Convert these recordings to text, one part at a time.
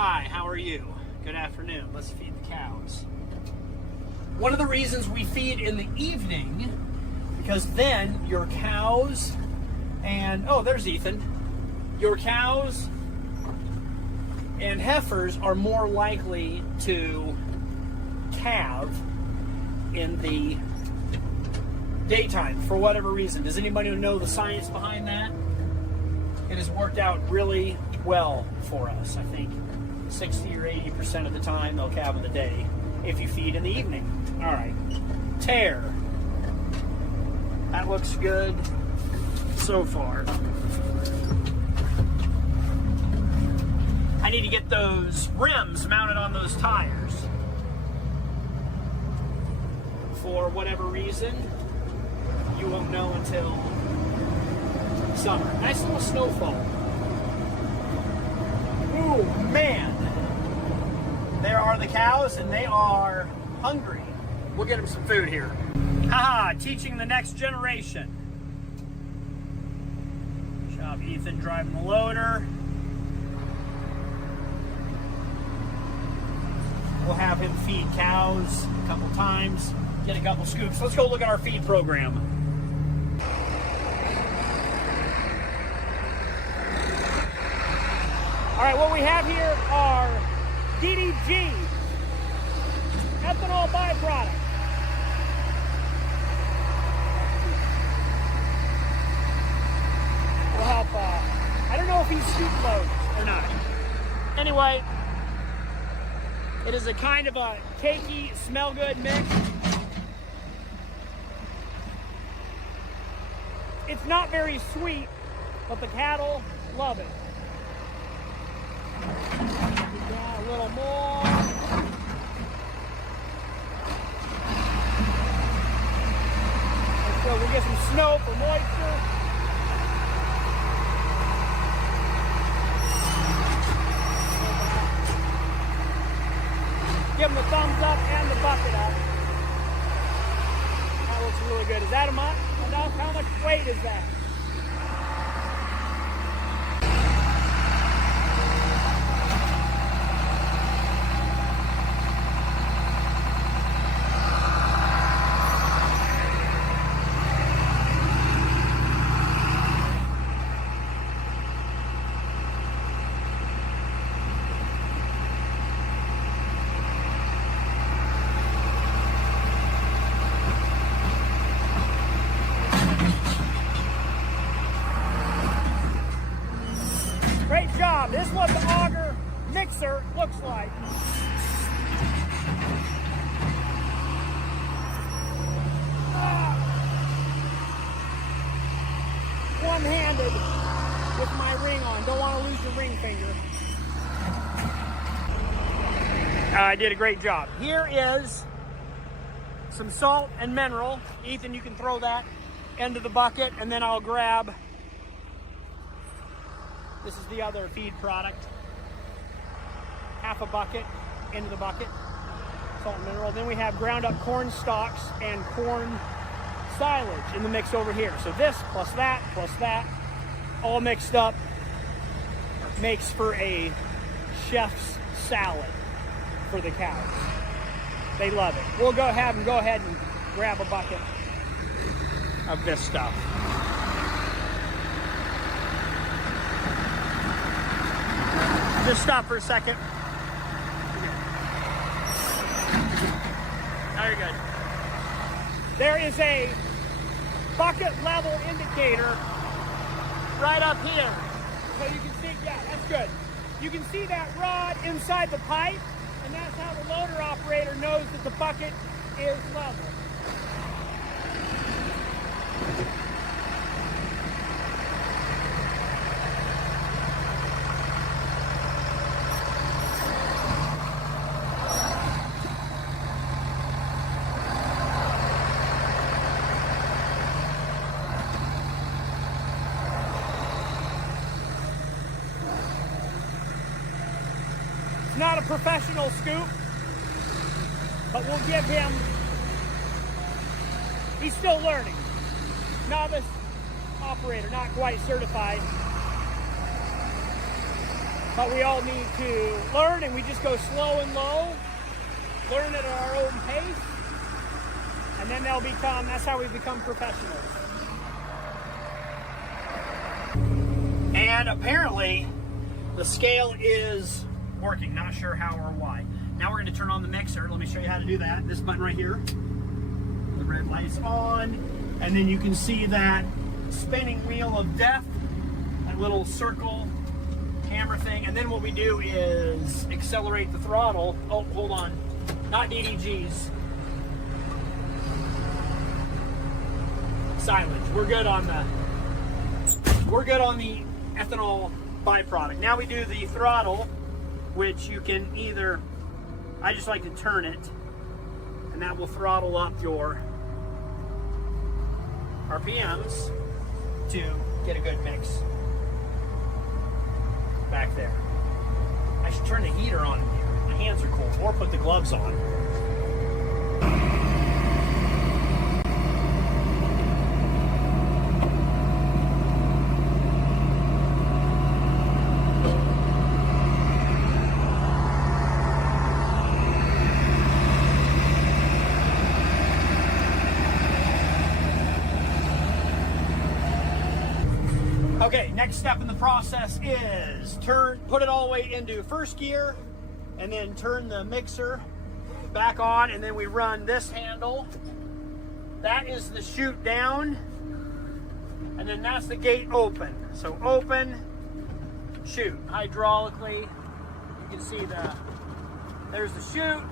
Hi, how are you? Good afternoon. Let's feed the cows. One of the reasons we feed in the evening, because then your cows and, oh, there's Ethan. Your cows and heifers are more likely to calve in the daytime for whatever reason. Does anybody know the science behind that? It has worked out really well for us. I think 60 or 80% of the time they'll calve in the day if you feed in the evening. All right, tear. That looks good so far. I need to get those rims mounted on those tires. For whatever reason, you won't know until summer. Nice little snowfall. Ooh, man. There are the cows, and they are hungry. We'll get them some food here. Haha, teaching the next generation. Good job, Ethan, driving the loader. We'll have him feed cows a couple times, get a couple scoops. Let's go look at our feed program. All right, what we have here are DDG, ethanol byproduct. Will help, I don't know if he's scoop loads or not. Anyway, it is a kind of a cakey, smell good mix. It's not very sweet, but the cattle love it. Yeah, a little more. So we'll get some snow for moisture. Give them the thumbs up and the bucket up. That looks really good. Is that enough? How much weight is that? Great job. This is what the auger mixer looks like. One-handed with my ring on. Don't want to lose your ring finger. I did a great job. Here is some salt and mineral. Ethan, you can throw that into the bucket, and then I'll grab. This is the other feed product. Half a bucket into the bucket, salt and mineral. Then we have ground up corn stalks and corn silage in the mix over here. So this plus that, all mixed up makes for a chef's salad for the cows. They love it. We'll go ahead and grab a bucket of this stuff. Just stop for a second. Now you're good. There is a bucket level indicator right up here. So you can see, yeah, that's good. You can see that rod inside the pipe, and that's how the loader operator knows that the bucket is level. Not a professional scoop, but we'll give him, he's still learning. Novice operator, not quite certified. but we all need to learn, and we just go slow and low, learn at our own pace, and then that's how we become professionals. And apparently the scale is working, not sure how or why. Now we're going to turn on the mixer. Let me show you how to do that. This button right here. The red light's on, and then you can see that spinning wheel of death, that little circle hammer thing. And then what we do is accelerate the throttle. Oh, hold on. Not DDGs. Silage. We're good on the ethanol byproduct. Now we do the throttle, which you can either, I just like to turn it, and that will throttle up your RPMs to get a good mix back there. I should turn the heater on here. My hands are cold, or put the gloves on. Okay, next step in the process is put it all the way into first gear, and then turn the mixer back on, and then we run this handle. That is the chute down, and then that's the gate open. So open, chute. Hydraulically, you can see there's the chute,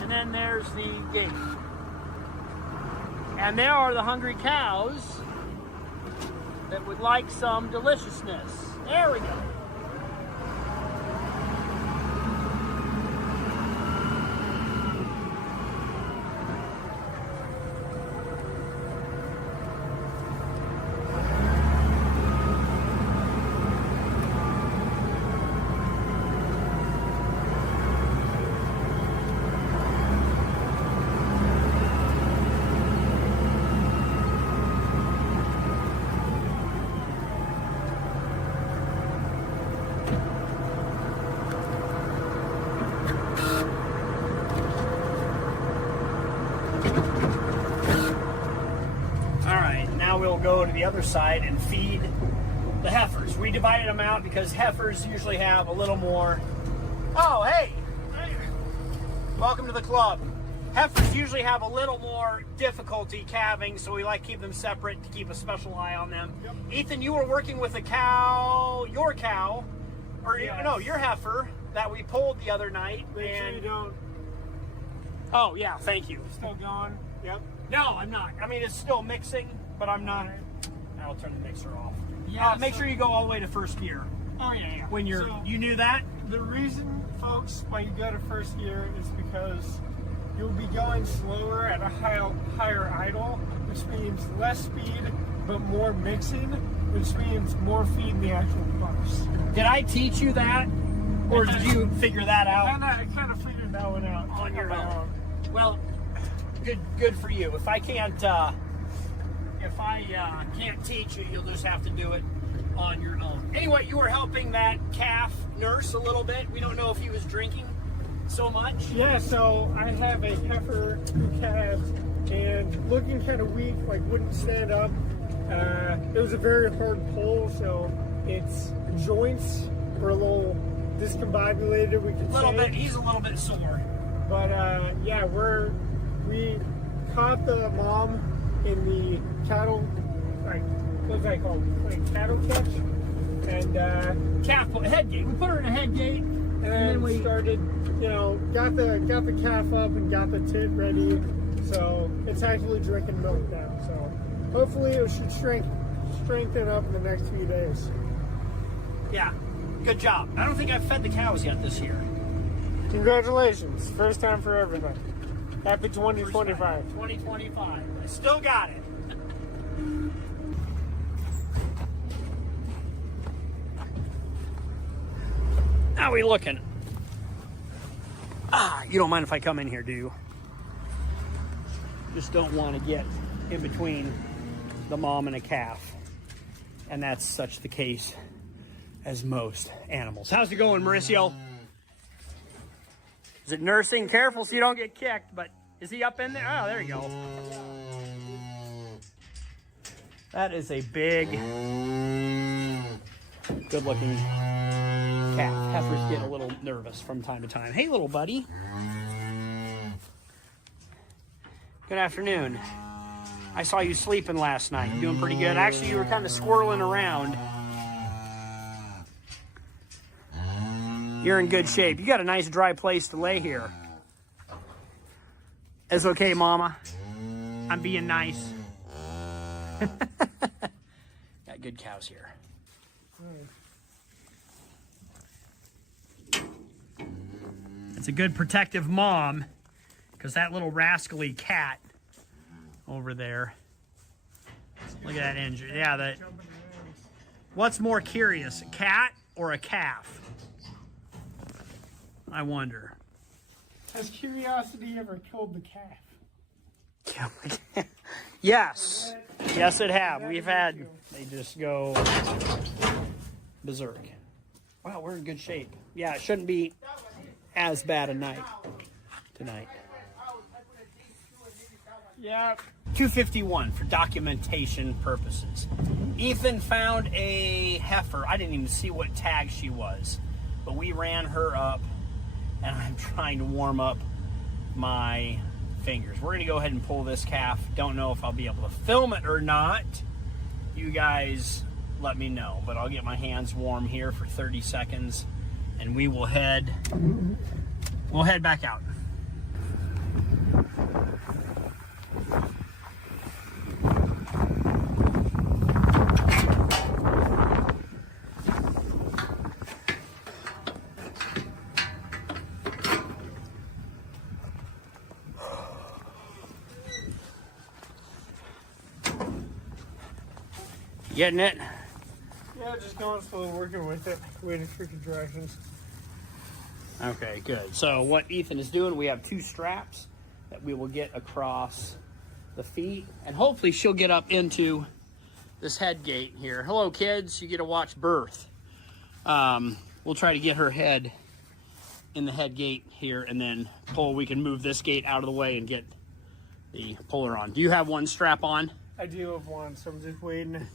and then there's the gate. And there are the hungry cows that would like some deliciousness. There we go. We'll go to the other side and feed the heifers. We divided them out because heifers usually have a little more. Oh, hey! Welcome to the club. Heifers usually have a little more difficulty calving, so we like to keep them separate to keep a special eye on them. Yep. Ethan, you were working with a cow, your heifer that we pulled the other night. Make sure you don't. Oh, yeah, thank you. Still going? Yep. No, I'm not. I mean, it's still mixing, but I'm not. I'll turn the mixer off. Yeah. Make sure you go all the way to first gear. Oh yeah. When you knew that? The reason, folks, why you go to first gear is because you'll be going slower at a higher idle, which means less speed but more mixing, which means more feed in the actual bus. Did I teach you that, or did you figure that out? I kind of figured that one out on your own. Well, good for you. If I can't teach you, you'll just have to do it on your own. Anyway, you were helping that calf nurse a little bit. We don't know if he was drinking so much. Yeah, so I have a heifer who calves and looking kind of weak, like wouldn't stand up. It was a very hard pull, so its joints were a little discombobulated, we could say. He's a little bit sore. But yeah, we caught the mom in the cattle, like, what's that called? Like cattle catch? And head gate. We put her in a head gate, and then we started, got the calf up and got the tit ready. So it's actually drinking milk now. So hopefully it should strengthen up in the next few days. Yeah, good job. I don't think I've fed the cows yet this year. Congratulations, first time for everything. Happy 2025. 2025. I still got it. How are we looking? You don't mind if I come in here, do you? Just don't want to get in between the mom and a calf. And that's such the case as most animals. How's it going, Mauricio? Is it nursing? Careful so you don't get kicked, but is he up in there? Oh, there you go. That is a big, good-looking calf. Heifers get a little nervous from time to time. Hey, little buddy. Good afternoon. I saw you sleeping last night. You doing pretty good? Actually, you were kind of squirreling around. You're in good shape. You got a nice dry place to lay here. It's okay, Mama. I'm being nice. Got good cows here. It's a good protective mom, because that little rascally cat over there. Look at that injury. Yeah, that. What's more curious, a cat or a calf? I wonder. Has curiosity ever killed the calf? Yes. Yes, it have. We've had, they just go berserk. Wow, we're in good shape. Yeah, it shouldn't be as bad a night tonight. Yeah. 251 for documentation purposes. Ethan found a heifer. I didn't even see what tag she was, but we ran her up, and I'm trying to warm up my fingers. We're gonna go ahead and pull this calf. Don't know if I'll be able to film it or not. You guys let me know, but I'll get my hands warm here for 30 seconds and we'll head back out. Getting it? Yeah, just going slow, working with it, waiting for contractions. Okay, good. So what Ethan is doing, we have 2 straps that we will get across the feet, and hopefully she'll get up into this head gate here. Hello, kids. You get to watch birth. We'll try to get her head in the head gate here, and then we can move this gate out of the way and get the puller on. Do you have one strap on? I do have one, so I'm just waiting.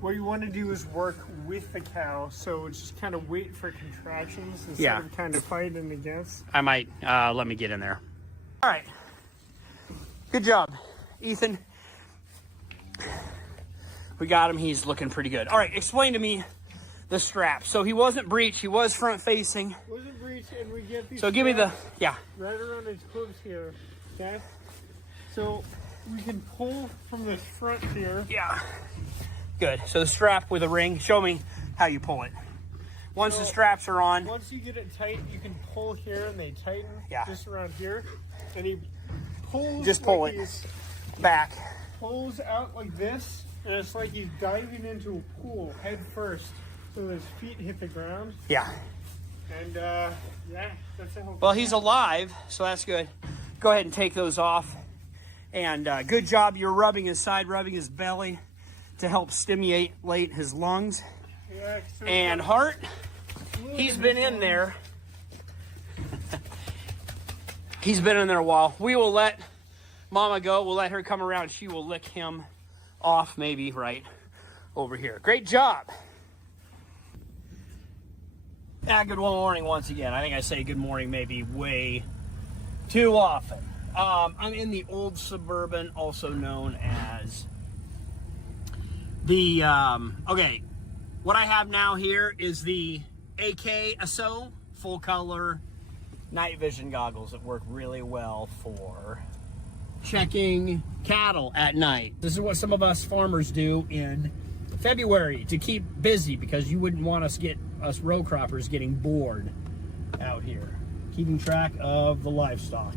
What you want to do is work with the cow, so just kind of wait for contractions instead of kind of fighting against. I might, let me get in there. All right. Good job, Ethan. We got him. He's looking pretty good. All right, explain to me the strap. So he wasn't breech. He was front facing. Wasn't breech, and we get these. So give me the, yeah. Right around his hooves here, okay? So we can pull from this front here. Yeah. Good. So the strap with a ring. Show me how you pull it. Once the straps are on. Once you get it tight, you can pull here and they tighten just around here. And he pulls. Just pull it back. Pulls out like this, and it's like he's diving into a pool head first, so his feet hit the ground. Yeah. And yeah, that's how. Well, he's alive, so that's good. Go ahead and take those off. And good job. You're rubbing his side, rubbing his belly to help stimulate his lungs and heart. He's been in there. He's been in there a while. We will let Mama go. We'll let her come around. She will lick him off, maybe right over here. Great job. Good morning once again. I think I say good morning maybe way too often. I'm in the old Suburban, also known as the, okay, what I have now here is the AK-SO full color night vision goggles that work really well for checking cattle at night. This is what some of us farmers do in February to keep busy, because you wouldn't want us row croppers getting bored out here, keeping track of the livestock.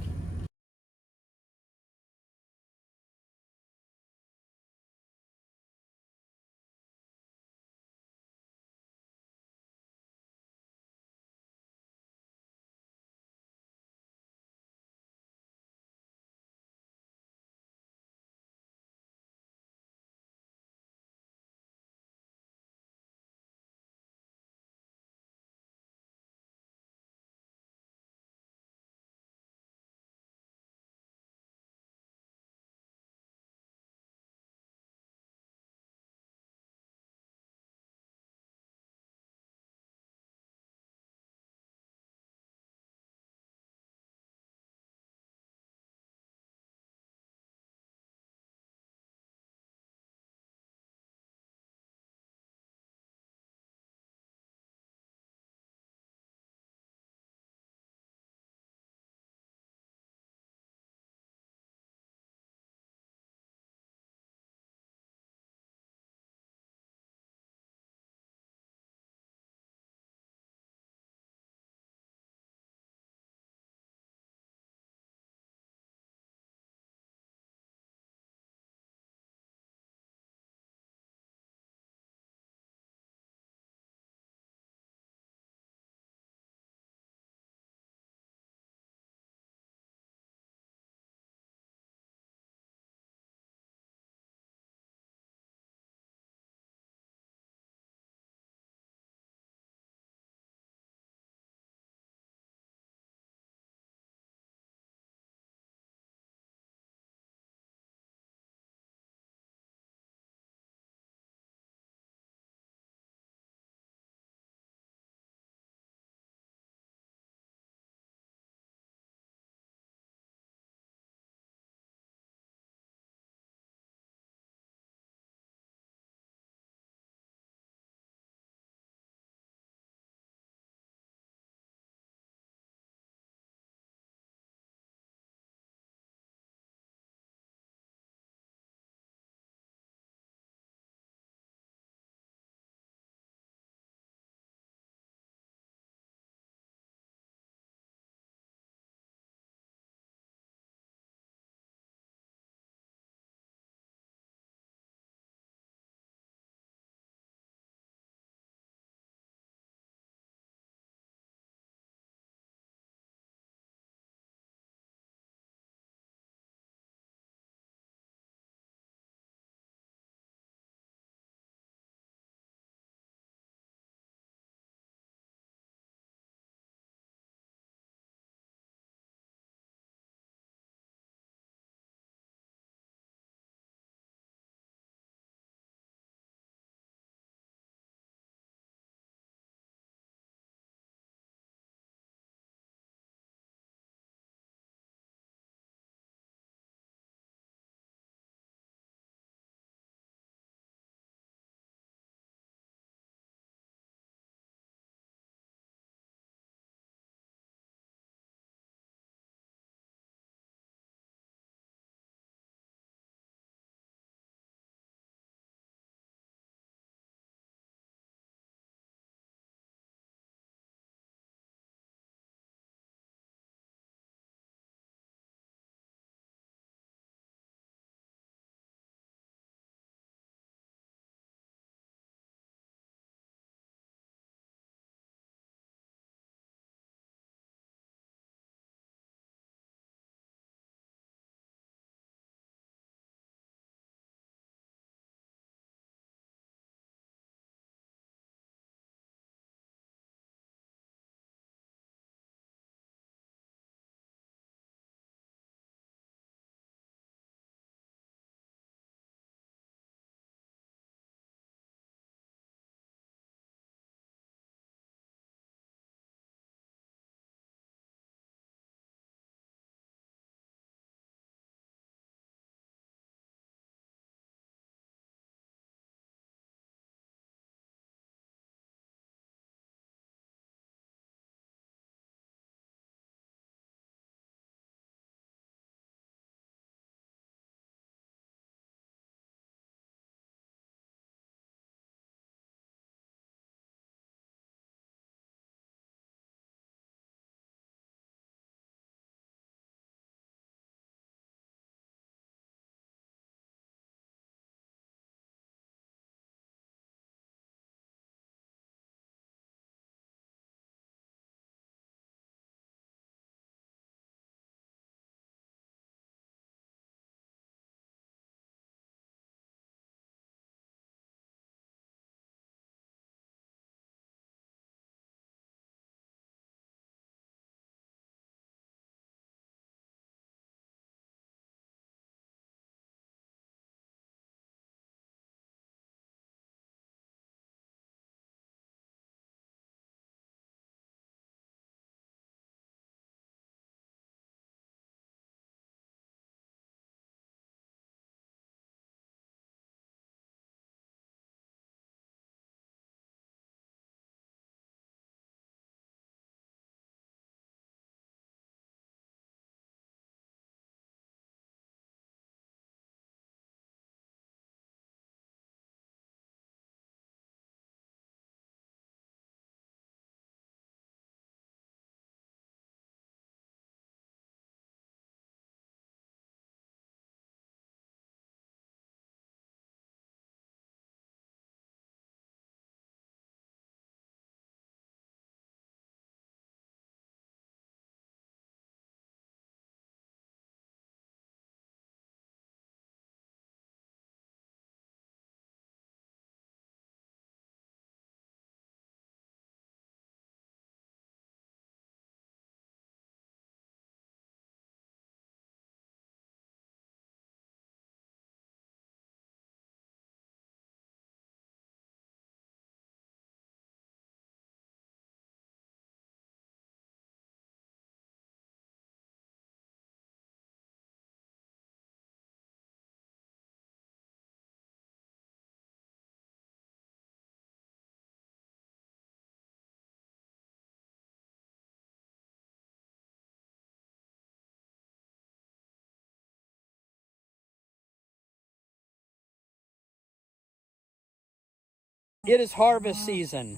It is harvest season.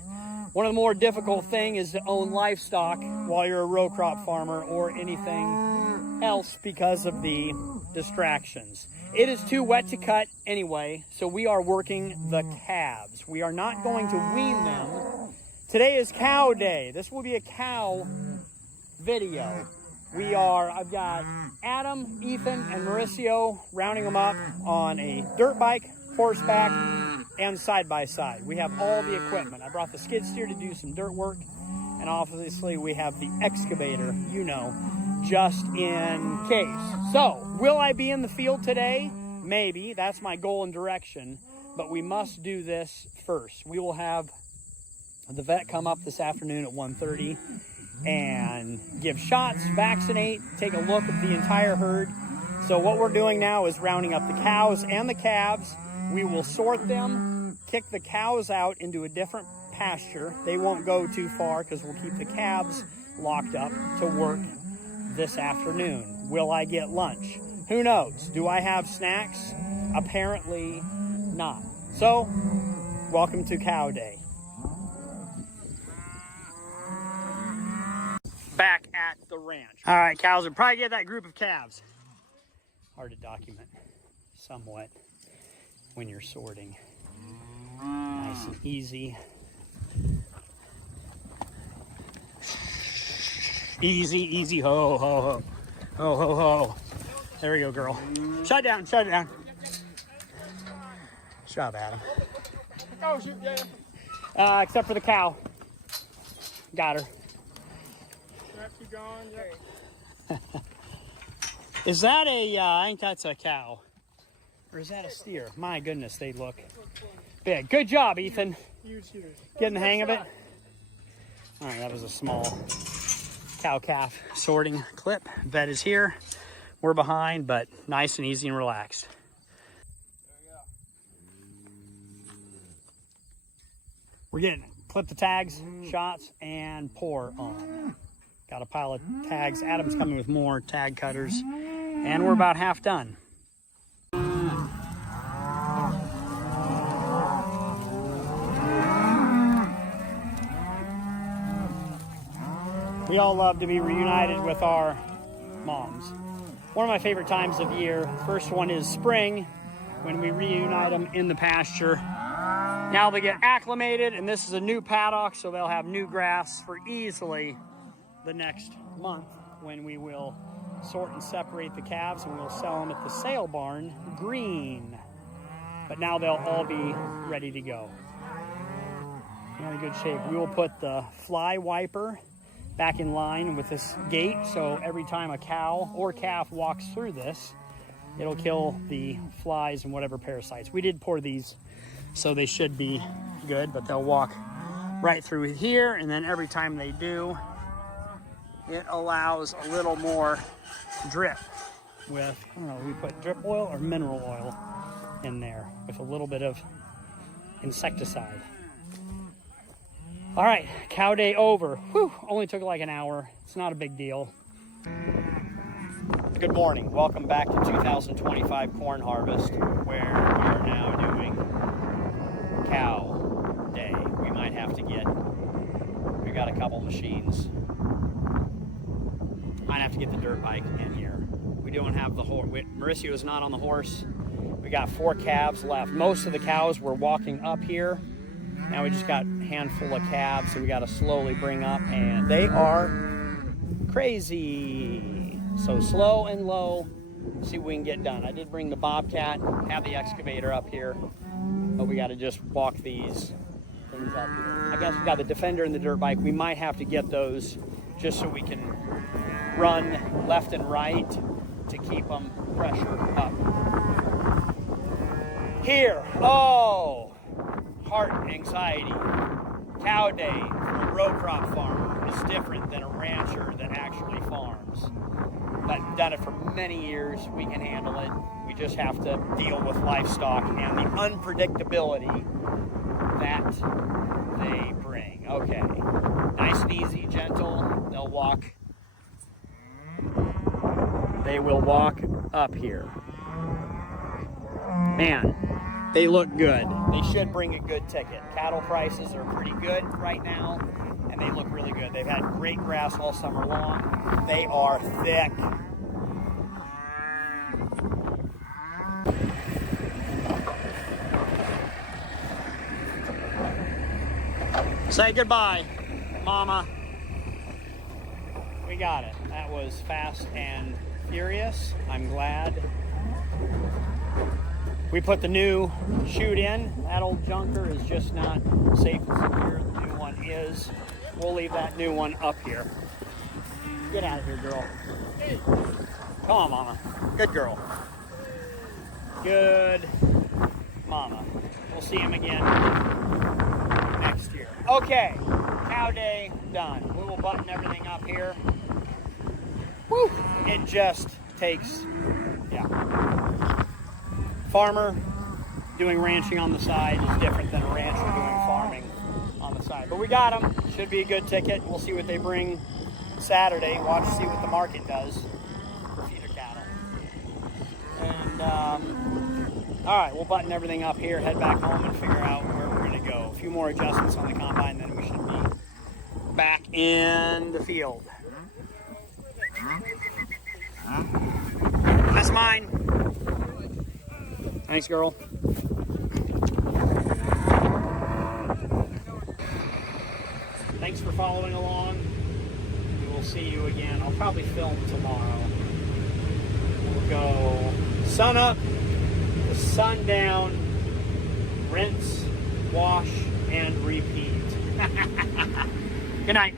One of the more difficult things is to own livestock while you're a row crop farmer or anything else because of the distractions. It is too wet to cut anyway, so we are working the calves. We are not going to wean them. Today is cow day. This will be a cow video. I've got Adam, Ethan, and Mauricio rounding them up on a dirt bike, horseback, and side-by-side. We have all the equipment. I brought the skid steer to do some dirt work, and obviously we have the excavator, you know, just in case. So, will I be in the field today? Maybe. That's my goal and direction, but we must do this first. We will have the vet come up this afternoon at 1:30 and give shots, vaccinate, take a look at the entire herd. So what we're doing now is rounding up the cows and the calves. We will sort them, kick the cows out into a different pasture. They won't go too far because we'll keep the calves locked up to work this afternoon. Will I get lunch? Who knows? Do I have snacks? Apparently not. So, welcome to Cow Day. Back at the ranch. All right, cows will probably get that group of calves. Hard to document somewhat when you're sorting. Nice and easy. Easy, easy, ho, ho, ho. Ho, ho, ho. There we go, girl. Shut it down, shut it down. Shut up, Adam. Oh, shoot, yeah. Except for the cow. Got her. You gone, yeah. Is that I think that's a cow. Or is that a steer? My goodness, they look big. Good job, Ethan. Huge. Getting the hang of it. All right, that was a small cow-calf sorting clip. Vet is here. We're behind, but nice and easy and relaxed. We're getting clip the tags, shots, and pour on. Got a pile of tags. Adam's coming with more tag cutters, and we're about half done. We all love to be reunited with our moms. One of my favorite times of year. First one is spring, when we reunite them in the pasture. Now they get acclimated, and this is a new paddock, so they'll have new grass for easily the next month, when we will sort and separate the calves and we'll sell them at the sale barn green. But now they'll all be ready to go. They're in good shape. We will put the fly wiper back in line with this gate, so every time a cow or calf walks through this, it'll kill the flies and whatever parasites. We did pour these, so they should be good, but they'll walk right through here, and then every time they do, it allows a little more drip with, I don't know, we put drip oil or mineral oil in there with a little bit of insecticide. All right, cow day over. Whew, only took like an hour. It's not a big deal. Good morning. Welcome back to 2025 corn harvest, where we are now doing cow day. We might have to we got a couple machines. Might have to get the dirt bike in here. We don't have the horse. Mauricio is not on the horse. We got 4 calves left. Most of the cows were walking up here. Now we just got a handful of calves, so we got to slowly bring up, and they are crazy. So slow and low, see what we can get done. I did bring the Bobcat, have the excavator up here, but we got to just walk these things up here. I guess we got the Defender and the dirt bike. We might have to get those just so we can run left and right to keep them pressure up. Here, oh, heart anxiety. Cow day for a row crop farmer is different than a rancher that actually farms. I've done it for many years. We can handle it. We just have to deal with livestock and the unpredictability that they bring. Okay, nice and easy, gentle. They'll walk. They will walk up here. Man, They look good. They should bring a good ticket. Cattle prices are pretty good right now, and they look really good. They've had great grass all summer long. They are thick. Say goodbye, Mama. We got it. That was fast and furious. I'm glad. We put the new chute in. That old junker is just not safe and secure. The new one is. We'll leave that new one up here. Get out of here, girl. Come on, Mama. Good girl. Good Mama. We'll see him again next year. Okay, cow day done. We will button everything up here. Woo! It just takes, yeah. Farmer doing ranching on the side is different than a rancher doing farming on the side. But we got them. Should be a good ticket. We'll see what they bring Saturday. Watch, see what the market does for feeder cattle. And, all right, we'll button everything up here, head back home, and figure out where we're going to go. A few more adjustments on the combine, then we should be back in the field. That's mine. Thanks, girl. Thanks for following along. We will see you again. I'll probably film tomorrow. We'll go sun up to sundown, rinse, wash, and repeat. Good night.